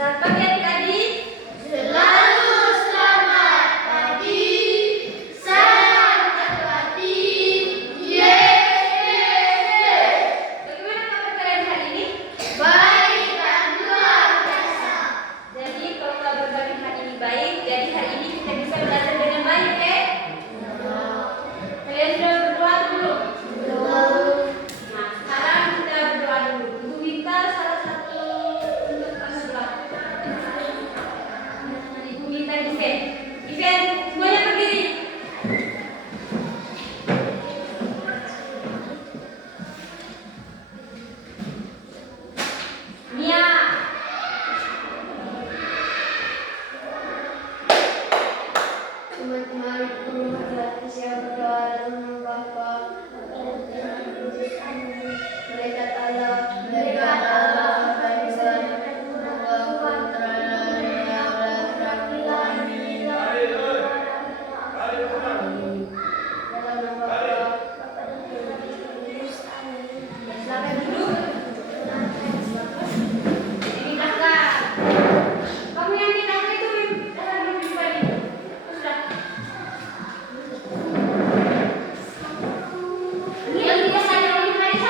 Selamat pagi adik-adik. Selalu selamat pagi. Salam terpati. Yeay. Bagaimana kabar kalian hari ini? Baik dan luar biasa. Jadi kalau kabar kalian hari ini baik, jadi hari ini kita bisa belajar dengan baik, ya? Kalian sudah berdoa dulu? Belum. Nah, sekarang kita berdoa dulu. Ibu minta salah satu untuk sebelah. Ibu minta event. Event, semuanya berdiri. Mia. Teman-temanku gratis yang berdoa dengan Bapa, Malaikat Allah, dan semoga putra yang Rabbil Alamin. Dalam nama Bapa dan Putra dan Roh Kudus. Amin. Silakan duduk. Ini kakak. Kamu yang di kakak itu duduk di bawah ini. Sudah. Ini yang biasa dari hari siapa?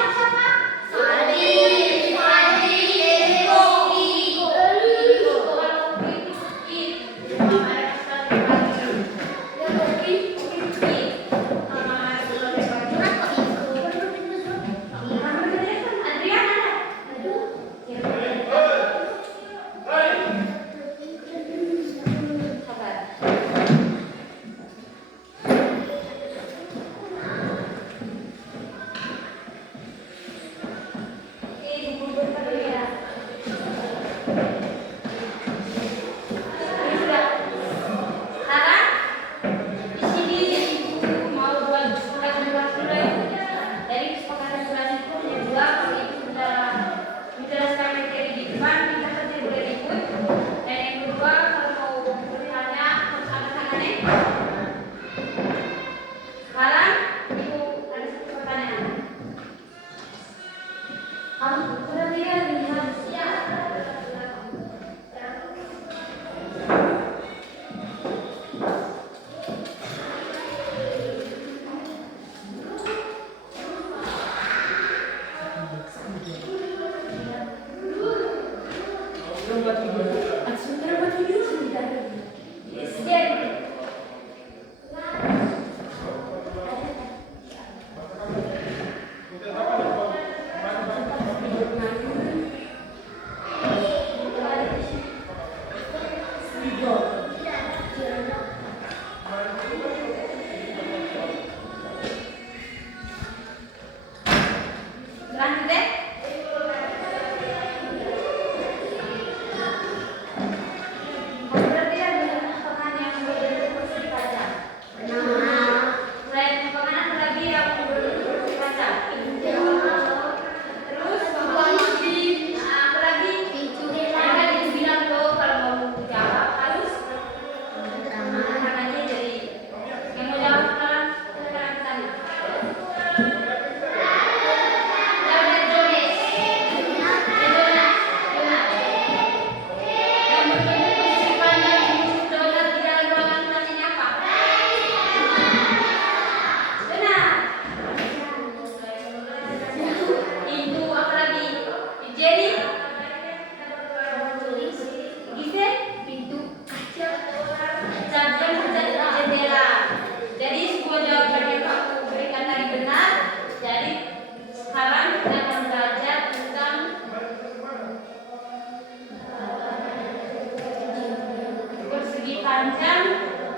Panjang,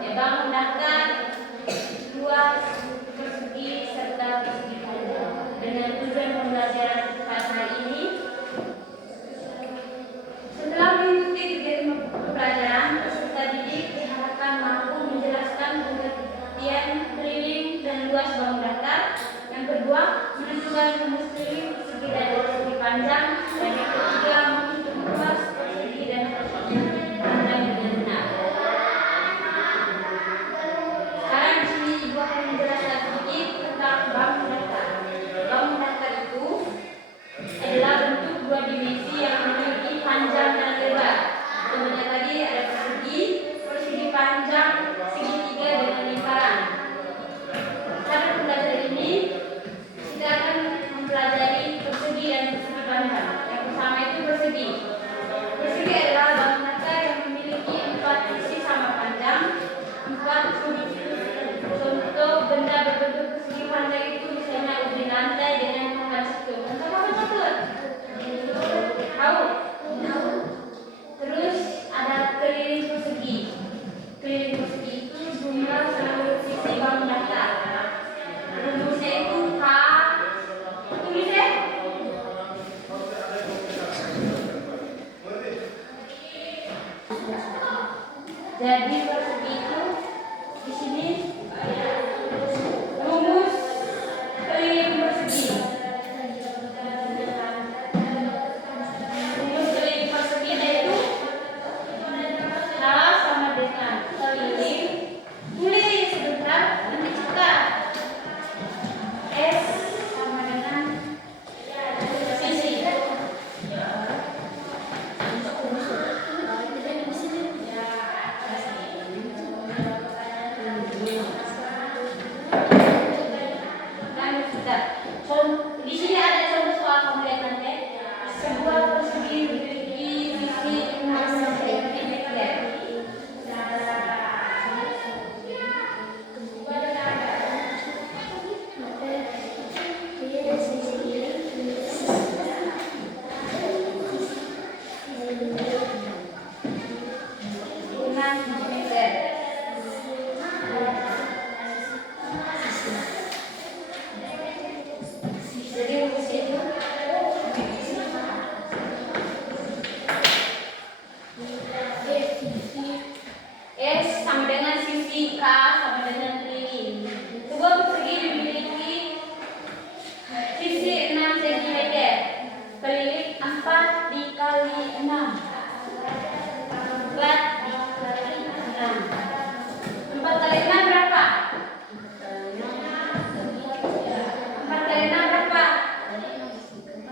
lebar, mendahkan, luas, persegi, serta persegi panjang. Dengan tujuan pembelajaran pada hari ini, setelah mengikuti kegiatan pembelajaran, peserta didik diharapkan mampu menjelaskan pengertian keliling dan luas bangun datar. Yang kedua, menentukan rumus keliling, persegi dan persegi panjang. Dan yang ketiga, menghitung luas, persegi dan persegi panjang dengan benar. Sekarang di sini Ibu akan menjelaskan sedikit tentang bangun datar. Bangun datar itu adalah bentuk dua dimensi yang memiliki panjang dan lebar. Jadi persegi itu di sini rumus keliling persegi. Rumus keliling persegi yaitu H sama dengan keliling. Tulis sebentar, nanti cetak. S sama dengan sisi. Di sini ada contoh soal, kamu lihat nanti. Sebuah persegi memiliki sisi 6 cm. Jadi rumus itu S sama dengan sisi K sama dengan keliling. Sebuah persegi memiliki sisi 6 cm. Keliling 4 dikali 6. 4 dikali 6. 4 kali 6 berapa? 4 kali 6 berapa?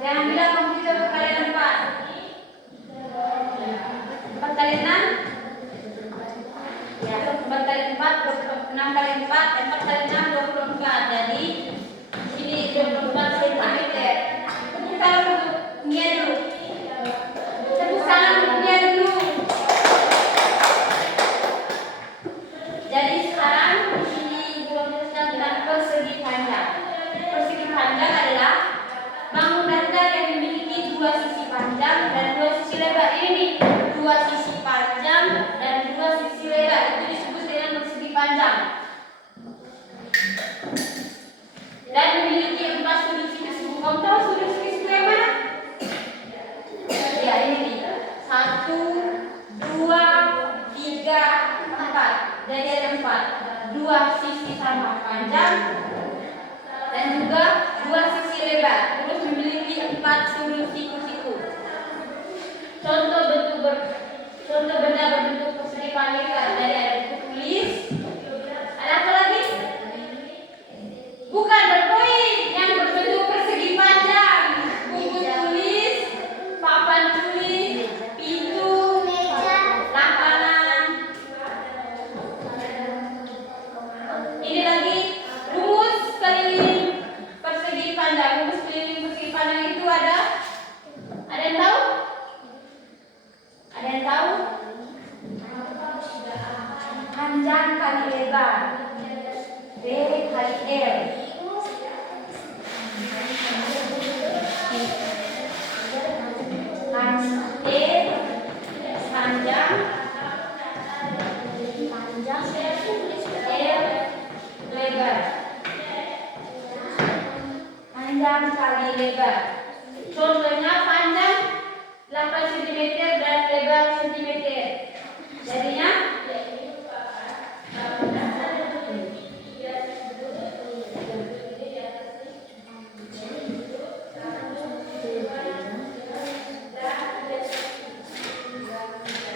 Jangan bilang kamu bisa berkali 4. 4 kali 6? Ya, 4 kali 4, 6 kali 4, 4 kali 6, 24. Jadi, di sini 24 cm. Tepuk tangan untuk Nia dulu. Tepuk tangan untuk Nia dulu. Jadi sekarang di sini belum jelaskan tentang persegi panjang. Persegi panjang adalah bangun datar yang memiliki 2 sisi panjang dan 2 sisi lebar. Ini nih, 2 sisi panjang dan 2 sisi lebar. Itu disebut dengan persegi panjang. Dan memiliki 4 sudut siku-siku. Kamu tahu sudut siku-siku yang mana? Ya, ini nih. 1, 2, 3, 4. Jadi ada 4. 2 sisi sama panjang dan juga 2 sisi lebar. Terus memiliki 4 sudut siku-siku. Contoh benda berbentuk persegi panjang dari ada buku tulis. Ada apa lagi? Bukan berpoin, yang berbentuk persegi panjang. Buku tulis, papan tulis, pintu, lapangan. Ini lagi rumus keliling persegi panjang. Rumus keliling persegi panjang itu ada yang tahu? Ada yang tahu? Panjang kali lebar. B kali L. Panjang L lebar. Panjang kali lebar. Contohnya panjang 8 cm dan lebar cm. Jadinya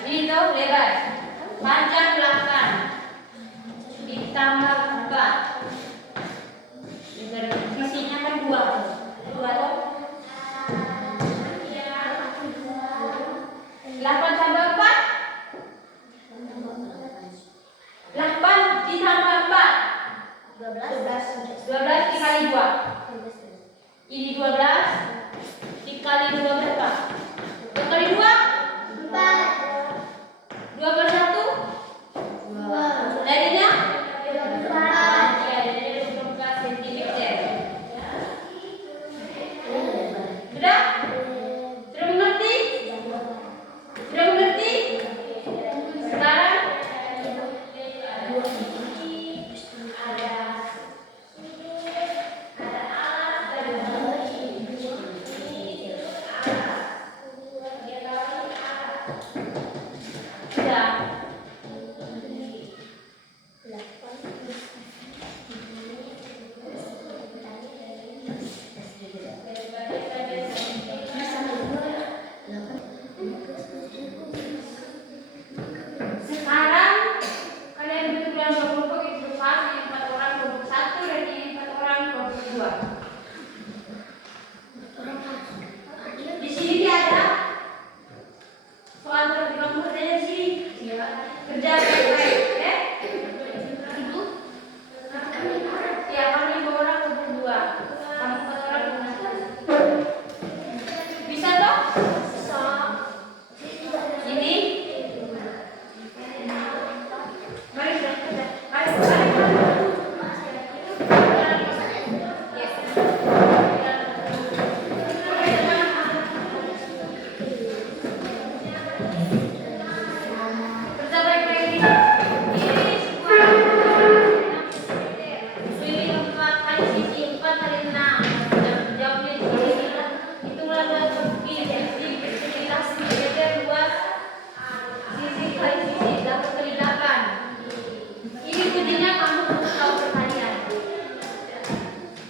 ini tuh lebar. Panjang 8 ditambah 4. Sisinya kan 2 tuh. 8 tambah 4. 8 ditambah 4. 12 dikali 2. Ini 12 dikali 2 berapa? 2 kali 2? 4. 2 per 1? 2. Jadinya? 4. Ya, jadi 24 cm. Sudah? Sudah mengerti? Sudah mengerti? Sekarang Kerja baik-baik, ya? Ibu, Ya, kamu 5 orang berdua. Kamu 4 orang berdua. Bisa toh? so, Ini. Mari kita kerja. Mari. Kerja baik-baik ini. Ini sebuah pilih 4 kali sisi 4 kali 6. Jawabnya di sini. Hitunglah dua sisi meter luas. Sisi kali sisi 8 kali 8. Ini kuncinya kamu harus tahu perkalian.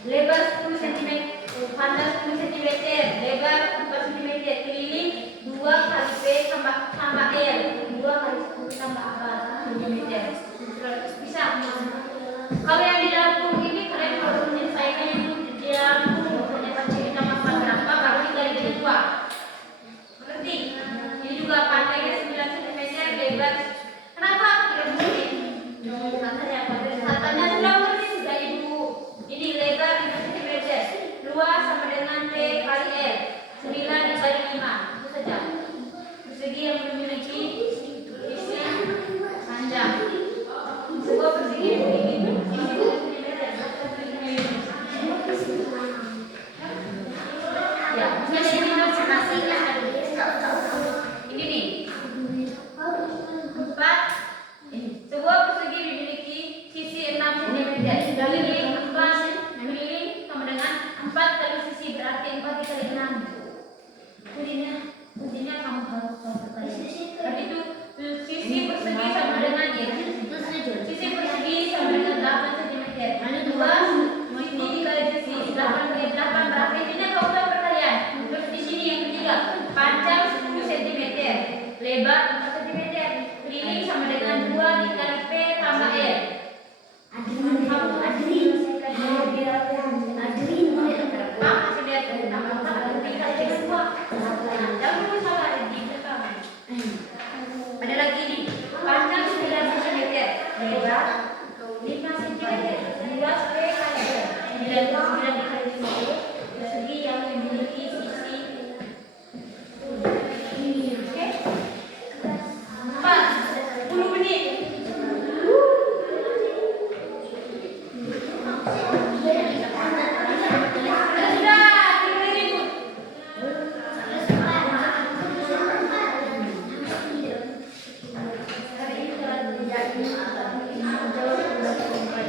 Lebar 10 cm, panjang 10 cm, lebar 4 cm, keliling 2 kali P tambah L, 2 kali 10 tambah apa? cm. Bisa. Kalau yang di Lampung ini kalian harus menyelesaikan yang di Lampung ternyata cerita masalah berapa baru dikali 2. Mengerti? Ini juga panjangnya 9 cm, lebar. Kenapa tidak mungkin? Katanya sudah ngerti sudah ibu. Ini lebar 5 cm, luas sama dengan P kali L, 9 dikali 5. Itu saja. Persegi yang memiliki sisi panjang. Sebuah persegi begini. Ya, ini nih. 4. Sebuah persegi memiliki sisi 6 cm. Keliling 4 keliling sama dengan 4 kali sisi berarti 4 dikali 6. Kuncinya kamu harus tahu perkalian. Tadi itu sisi persegi sama dengan sisi persegi sama dengan 8 cm. Lalu 2 ini dikali sisi 8 kali 8 berarti intinya kamu tahu perkalian. Terus di sini yang ketiga, panjang 10 cm, lebar 4 cm, keliling sama dengan 2 dikali P tambah L. Ada lagi nih, panjang 9 cm, lebar 5 cm, luas P kali L, 9 dikali 10, persegi yang memiliki sisi. Oke? 10 menit. Sudah, 3 ribut. Hari ini telah menjadi jawab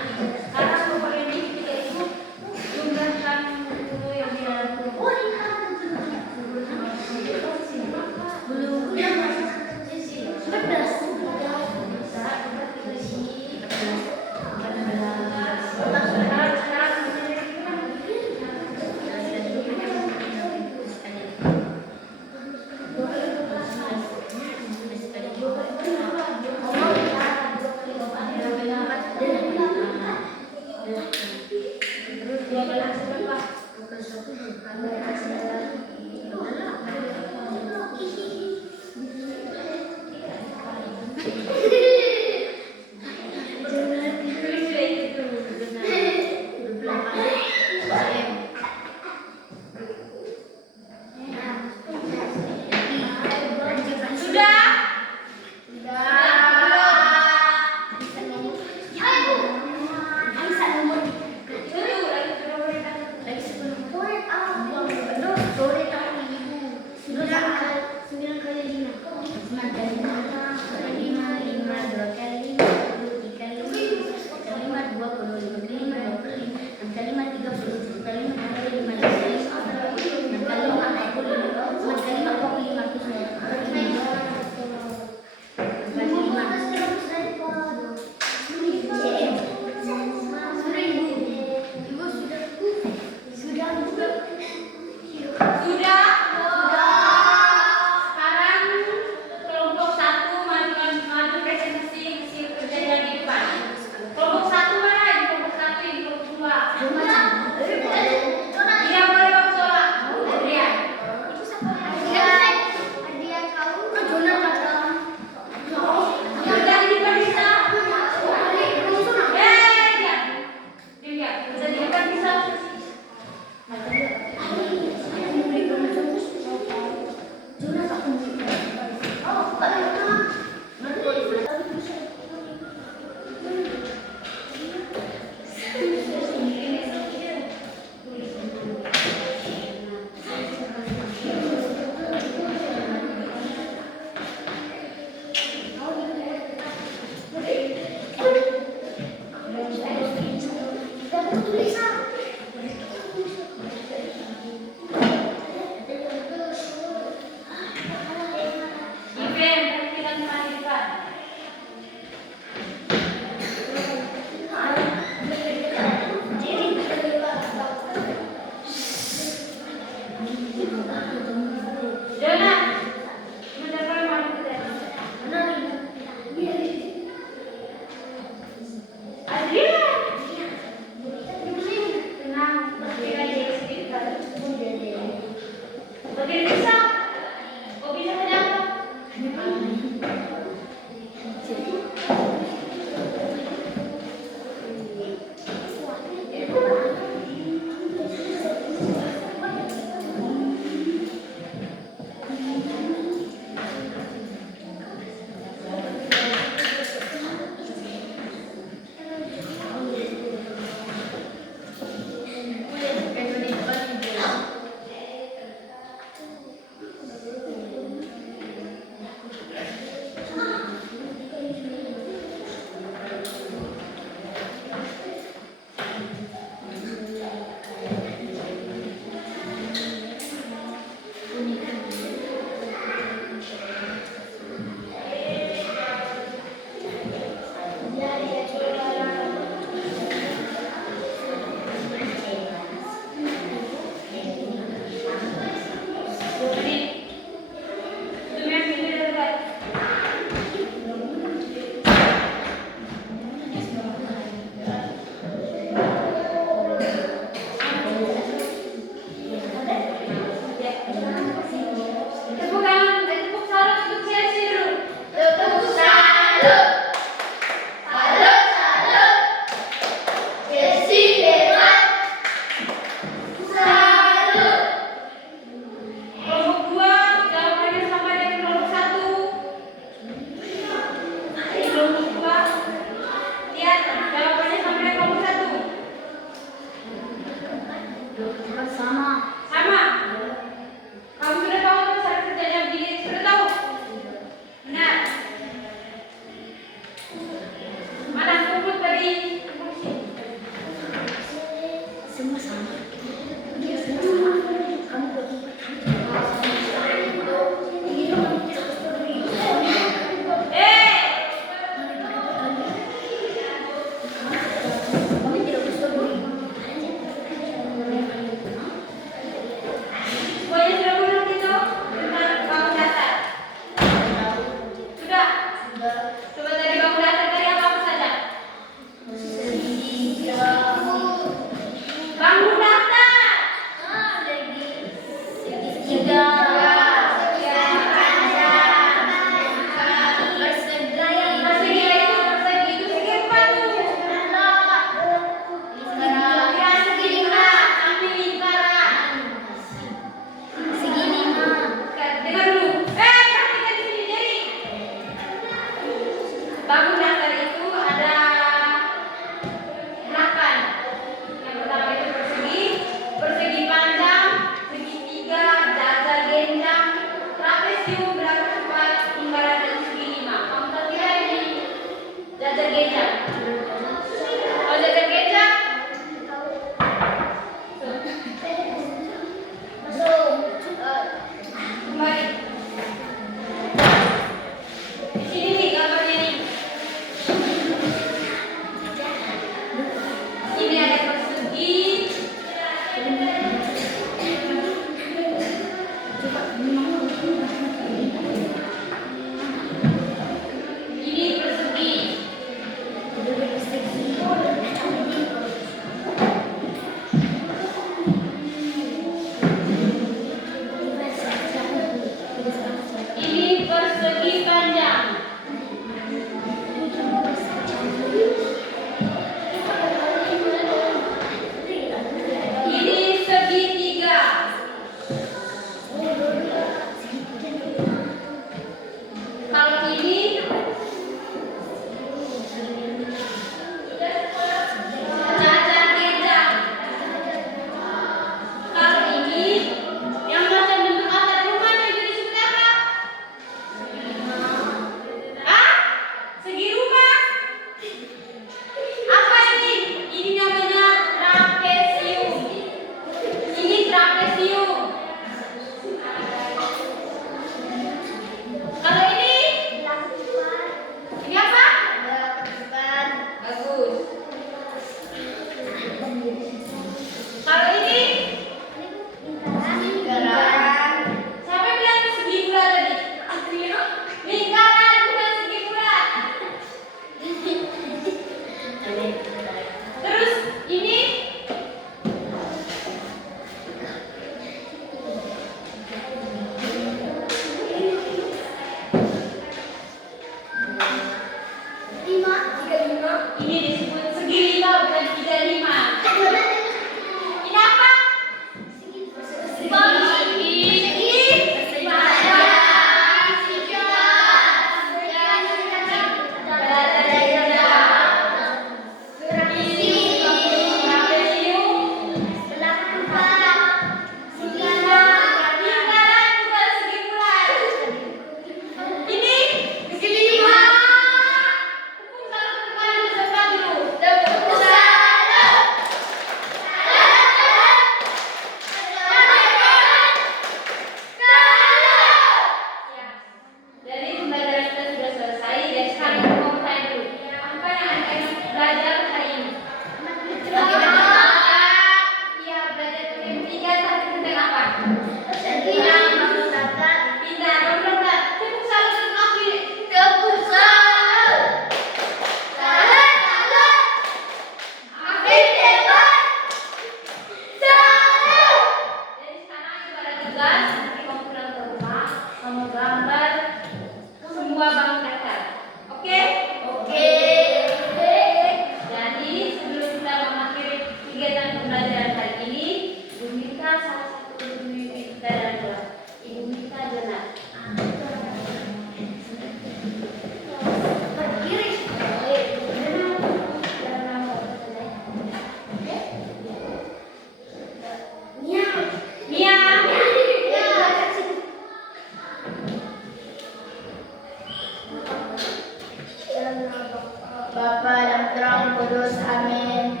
Roh Kudus. Amin.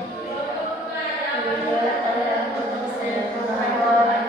Tuhan